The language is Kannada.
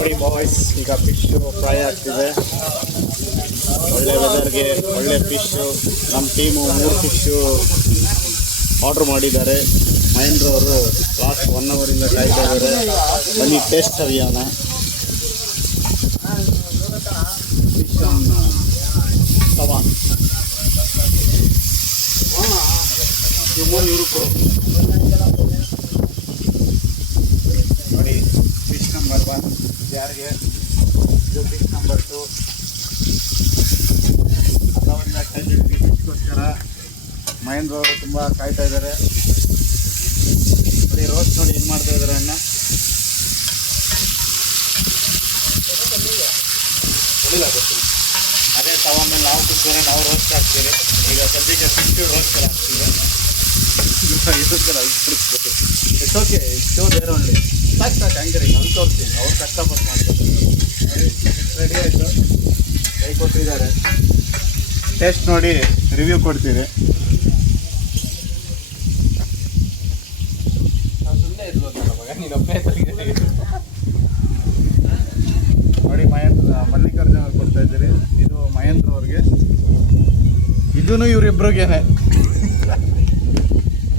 ನೋಡಿ ಬಾಯ್ಸ್, ಈಗ ಫಿಶು ಫ್ರೈ ಆಗ್ತಿದೆ. ಒಳ್ಳೆ ವೆದರ್ಗೆ ಒಳ್ಳೆ ಫಿಶು. ನಮ್ಮ ಟೀಮು 3 ಫಿಶು ಆರ್ಡ್ರ್ ಮಾಡಿದ್ದಾರೆ. ಮಹೇಂದ್ರವರು ಲಾಸ್ಟ್ 1 ಅವರಿಂದ ಕಾಯ್ತಾ ಇದ್ದಾರೆ. ಬನ್ನಿ ಟೇಸ್ಟ್ ಸವಿಯೋಣ. ಫಿಶ್ ಆನ್ ತವಾ. ನೋಡಿ ಫಿಶ್ ನಂಬರ್ 1 ಯಾರಿಗೆ, ಇದು ಫಿಶ್ ನಂಬರ್ 2. ಅದರಿಂದ ಫಿಶ್ಗೋಸ್ಕರ ಮಹೇಂದ್ರ ಅವರು ತುಂಬ ಕಾಯ್ತಾ ಇದ್ದಾರೆ. ನೋಡಿ ರೋಸ್ಟ್ ನೋಡಿ ಹೆಂಗೆ ಮಾಡ್ತಾ ಇದ್ದಾರೆ ಅಣ್ಣ. ಅದೇ ತವ ಮೇಲೆ ನಾವು ಕೂತ್ಕೊಂಡ್ರೆ ನಾವು ರೋಸ್ಟ್ ಹಾಕ್ತೀವಿ. ಈಗ ಸದ್ಯಕ್ಕೆ ಫಿಶ್ ರೋಸ್ಟ್ ಹಾಕ್ತೀವಿ. ಇಟ್ಸ್ ಓಕೆ, ಇಷ್ಟು ಬೇರೆ ಒಳ್ಳೆ ಸಾಕು ಹಂಗೆ ನಾನು ತೋರಿಸ್ತೀನಿ. ಅವ್ರು ಕಷ್ಟಪಟ್ಟು ಮಾಡ್ತಾರೆ. ರೆಡಿ ಆಯಿತು, ಕೈ ಕೊಟ್ಟಿದ್ದಾರೆ. ಟೇಸ್ಟ್ ನೋಡಿ ರಿವ್ಯೂ ಕೊಡ್ತೀವಿ. ನೋಡಿ ಮಲ್ಲಿಕಾರ್ಜುನ ಅವ್ರು ಕೊಡ್ತಾ ಇದ್ದೀರಿ. ಇದು ಮಹೇಂದ್ರ ಅವ್ರಿಗೆ, ಇದೂ ಇವರಿಬ್ರಿಗೇನೆ.